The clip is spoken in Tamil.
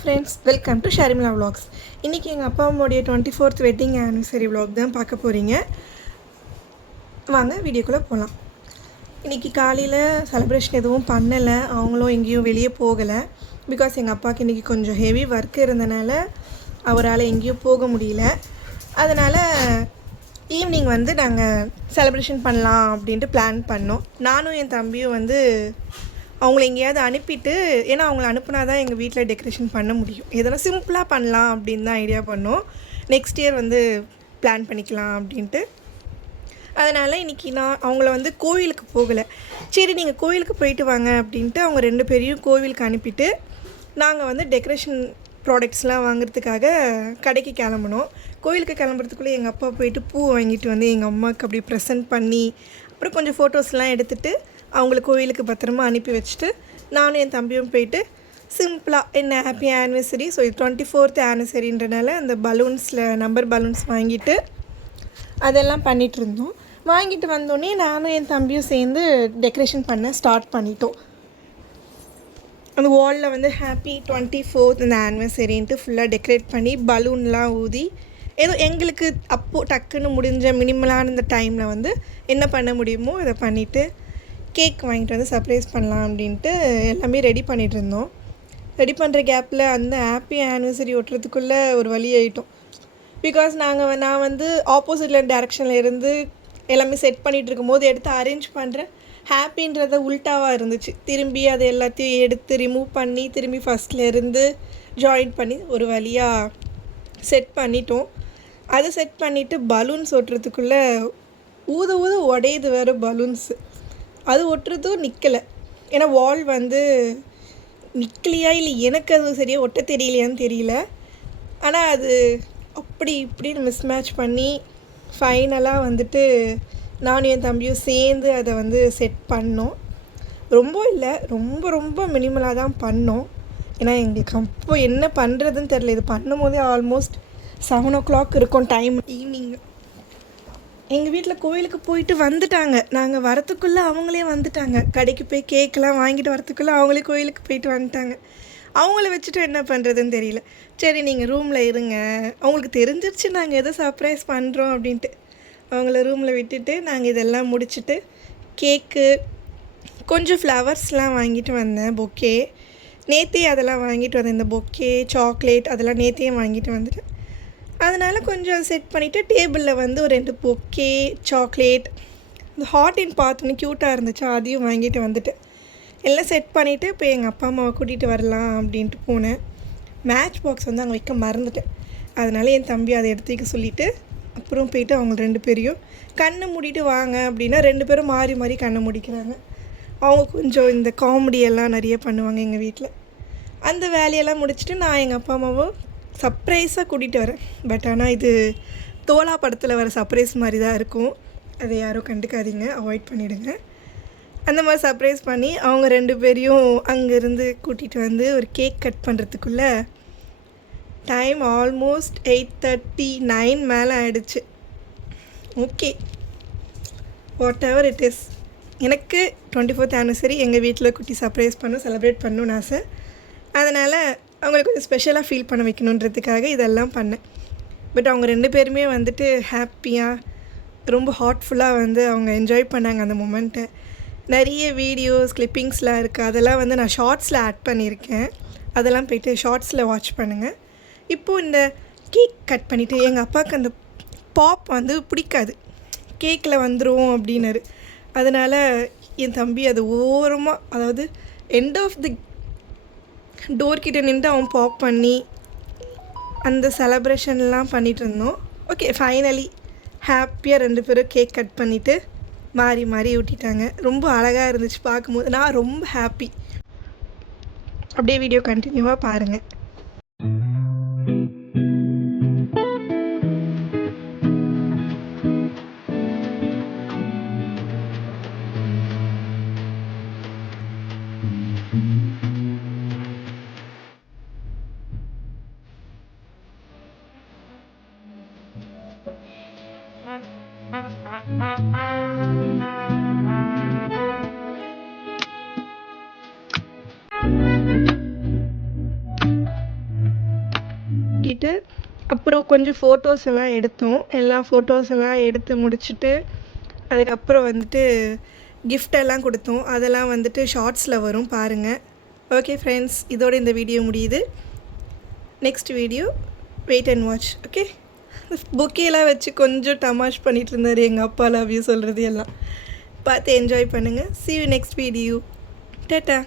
Friends, welcome to Sharmila vlogs. இன்றைக்கி எங்கள் அப்பா அம்மாவுடைய 24th வெட்டிங் ஆனிவர்சரி vlog தான் பார்க்க போகிறீங்க. வாங்க வீடியோக்குள்ளே போகலாம். இன்றைக்கி காலையில் செலிப்ரேஷன் எதுவும் பண்ணலை, அவங்களும் எங்கேயும் வெளியே போகலை. பிகாஸ் எங்கள் அப்பாவுக்கு இன்றைக்கி கொஞ்சம் ஹெவி ஒர்க் இருந்தனால அவரால் எங்கேயும் போக முடியல. அதனால் ஈவினிங் வந்து நாங்கள் செலிப்ரேஷன் பண்ணலாம் அப்படின்ட்டு பிளான் பண்ணோம். நானும் என் தம்பியும் வந்து அவங்கள எங்கேயாவது அனுப்பிட்டு, ஏன்னா அவங்கள அனுப்புனா தான் எங்கள் வீட்டில் டெக்கரேஷன் பண்ண முடியும். எதனால் சிம்பிளாக பண்ணலாம் அப்படின்னு தான் ஐடியா பண்ணோம். நெக்ஸ்ட் இயர் வந்து பிளான் பண்ணிக்கலாம் அப்படின்ட்டு. அதனால் இன்றைக்கி நான் அவங்கள வந்து கோவிலுக்கு போகலை. சரி நீங்கள் கோவிலுக்கு போயிட்டு வாங்க அப்படின்ட்டு அவங்க 2 பேரையும் கோவிலுக்கு அனுப்பிட்டு நாங்கள் வந்து டெக்கரேஷன் ப்ராடக்ட்ஸ்லாம் வாங்குறதுக்காக கடைக்கு கிளம்புனோம். கோவிலுக்கு கிளம்புறதுக்குள்ளே எங்கள் அப்பா போயிட்டு பூ வாங்கிட்டு வந்து எங்கள் அம்மாவுக்கு அப்படி ப்ரெசென்ட் பண்ணி, அப்புறம் கொஞ்சம் ஃபோட்டோஸ்லாம் எடுத்துகிட்டு அவங்கள கோவிலுக்கு பத்திரமா அனுப்பி வச்சுட்டு நானும் என் தம்பியும் போயிட்டு சிம்பிளாக என்ன ஹாப்பி ஆனிவர்சரி. ஸோ இது 24th ஆனிவர்சரின்றனால அந்த பலூன்ஸில் நம்பர் பலூன்ஸ் வாங்கிட்டு அதெல்லாம் பண்ணிகிட்டு இருந்தோம். வாங்கிட்டு வந்தோடனே நானும் என் தம்பியும் சேர்ந்து டெக்கரேஷன் பண்ண ஸ்டார்ட் பண்ணிட்டோம். அந்த வாலில் வந்து ஹாப்பி 24th இந்த ஆனிவர்சரின்ட்டு ஃபுல்லாக டெக்கரேட் பண்ணி பலூன்லாம் ஊதி, ஏதோ எங்களுக்கு அப்போது டக்குன்னு முடிஞ்ச மினிமலான இந்த டைமில் வந்து என்ன பண்ண முடியுமோ அதை பண்ணிவிட்டு கேக் வாங்கிட்டு வந்து சர்ப்ரைஸ் பண்ணலாம் அப்படின்ட்டு எல்லாமே ரெடி பண்ணிகிட்டு இருந்தோம். ரெடி பண்ணுற கேப்பில் அந்த ஹாப்பி ஆனிவர்சரி ஒட்டுறதுக்குள்ளே ஒரு வழி ஆகிட்டோம். பிகாஸ் நான் வந்து ஆப்போசிட்டில் டேரெக்ஷனில் இருந்து எல்லாமே செட் பண்ணிகிட்டு இருக்கும்போது எடுத்து அரேஞ்ச் பண்ணுறேன். ஹாப்பின்றத உல்ட்டாவாக இருந்துச்சு. திரும்பி அதை எல்லாத்தையும் எடுத்து ரிமூவ் பண்ணி திரும்பி ஃபஸ்ட்லேருந்து ஜாயின் பண்ணி ஒரு வழியாக செட் பண்ணிட்டோம். அதை செட் பண்ணிவிட்டு பலூன்ஸ் ஒட்டுறதுக்குள்ளே ஊத உடையுது வேறு பலூன்ஸு. அது ஒட்டுறதும் நிற்கலை. ஏன்னா வால் வந்து நிற்கலையா இல்லை எனக்கு அது சரியாக ஒட்ட தெரியலையான்னு தெரியல. ஆனால் அது அப்படி இப்படின்னு மிஸ்மேட்ச் பண்ணி ஃபைனலாக வந்துட்டு நானும் என் தம்பியும் சேர்ந்து அதை வந்து செட் பண்ணோம். ரொம்ப இல்லை, ரொம்ப ரொம்ப மினிமலாக தான் பண்ணோம். ஏன்னா எங்களுக்கு அப்போ என்ன பண்ணுறதுன்னு தெரில. இது பண்ணும் போதே ஆல்மோஸ்ட் 7 o'clock இருக்கும் டைம், ஈவினிங். எங்கள் வீட்டில் கோயிலுக்கு போயிட்டு வந்துட்டாங்க. நாங்கள் வரத்துக்குள்ளே அவங்களே வந்துட்டாங்க. கடைக்கு போய் கேக்கெலாம் வாங்கிட்டு வரத்துக்குள்ளே அவங்களே கோயிலுக்கு போயிட்டு வந்துட்டாங்க. அவங்கள வச்சுட்டு என்ன பண்ணுறதுன்னு தெரியல. சரி நீங்கள் ரூமில் இருங்க, அவங்களுக்கு தெரிஞ்சிருச்சு நாங்கள் எதோ சர்ப்ரைஸ் பண்ணுறோம் அப்படின்ட்டு. அவங்கள ரூமில் விட்டுட்டு நாங்கள் இதெல்லாம் முடிச்சுட்டு கேக்கு, கொஞ்சம் ஃப்ளவர்ஸ்லாம் வாங்கிட்டு வந்தேன், பொக்கே. நேற்றே அதெல்லாம் வாங்கிட்டு வந்தேன். இந்த பொக்கே, சாக்லேட் அதெல்லாம் நேற்றே வாங்கிட்டு வந்துட்டேன். அதனால் கொஞ்சம் செட் பண்ணிவிட்டு டேபிளில் வந்து ஒரு 2 பொக்கே, சாக்லேட், இந்த ஹாட்டின் பார்த்தோன்னே க்யூட்டாக இருந்துச்சு, அதையும் வாங்கிட்டு வந்துட்டேன். எல்லாம் செட் பண்ணிவிட்டு இப்போ எங்கள் அப்பா அம்மாவை கூட்டிகிட்டு வரலாம் அப்படின்ட்டு போனேன். மேட்ச் பாக்ஸ் வந்து அங்கே வைக்க மறந்துட்டேன். அதனால் என் தம்பி அதை எடுத்து வைக்க சொல்லிவிட்டு அப்புறம் போயிட்டு அவங்க 2 பேரையும் கண்ணை மூடிட்டு வாங்க அப்படின்னா 2 பேரும் மாறி மாறி கண்ணை மூடிக்கிறாங்க. அவங்க கொஞ்சம் இந்த காமெடியெல்லாம் நிறைய பண்ணுவாங்க எங்கள் வீட்டில். அந்த வேலையெல்லாம் முடிச்சுட்டு நான் எங்கள் அப்பா அம்மாவும் சர்ப்ரைஸாக கூட்டிகிட்டு வரேன். பட் ஆனால் இது தோலா படத்தில் வர சர்ப்ரைஸ் மாதிரி தான் இருக்கும். அதை யாரும் கண்டுக்காதீங்க, அவாய்ட் பண்ணிவிடுங்க. அந்த மாதிரி சர்ப்ரைஸ் பண்ணி அவங்க 2 பேரையும் அங்கேருந்து கூட்டிகிட்டு வந்து ஒரு கேக் கட் பண்ணுறதுக்குள்ளே டைம் ஆல்மோஸ்ட் 8:39 மேலே ஆகிடுச்சு. Okay, what ever it is. எனக்கு 24th ஆனிவர்சரி எங்கள் வீட்டில் குட்டி சர்ப்ரைஸ் பண்ணணும், செலிப்ரேட் பண்ணணும்னு ஆசை. அதனால் அவங்களுக்கு கொஞ்சம் ஸ்பெஷலாக ஃபீல் பண்ண வைக்கணுன்றதுக்காக இதெல்லாம் பண்ணேன். பட் அவங்க 2 பேருமே வந்துட்டு ஹாப்பியாக ரொம்ப ஹார்ட்ஃபுல்லாக வந்து அவங்க என்ஜாய் பண்ணாங்க அந்த மொமெண்ட்டை. நிறைய வீடியோஸ் கிளிப்பிங்ஸ்லாம் இருக்குது, அதெல்லாம் வந்து நான் ஷார்ட்ஸில் ஆட் பண்ணியிருக்கேன். அதெல்லாம் போய்ட்டு ஷார்ட்ஸில் வாட்ச் பண்ணுங்கள். இப்போது இந்த கேக் கட் பண்ணிவிட்டு எங்கள் அப்பாவுக்கு அந்த பாப் வந்து பிடிக்காது, கேக்கில் வந்துடும் அப்படின்னாரு. அதனால் என் தம்பி அது ஓரமாக, அதாவது எண்ட் ஆஃப் தி டோர்கிட்ட நின்று அவன் பாப் பண்ணி அந்த செலப்ரேஷன்லாம் பண்ணிகிட்டு இருந்தோம். ஓகே, ஃபைனலி ஹாப்பியாக 2 பேரும் கேக் கட் பண்ணிவிட்டு மாறி மாறி ஊட்டிட்டாங்க. ரொம்ப அழகாக இருந்துச்சு பார்க்கும்போது. நான் ரொம்ப ஹாப்பி. அப்படியே வீடியோ கண்டினியூவாக பாருங்கள். பண்ணிவிட்டு அப்புறம் கொஞ்சம் ஃபோட்டோஸ் எல்லாம் எடுத்தோம். எல்லா ஃபோட்டோஸ் எல்லாம் எடுத்து முடிச்சுட்டு அதுக்கப்புறம் வந்துட்டு gift எல்லாம் கொடுத்தோம். அதெல்லாம் வந்துட்டு ஷார்ட்ஸில் வரும் பாருங்கள். ஓகே ஃப்ரெண்ட்ஸ், இதோட இந்த வீடியோ முடியுது. Next video wait and watch. Okay, புக்கெல்லாம் வச்சு கொஞ்சம் தமாஷ் பண்ணிகிட்டு இருந்தார் எங்கள் அப்பா. லவ் யூ சொல்கிறது எல்லாம் பார்த்து என்ஜாய் பண்ணுங்கள். see you next video. Tata.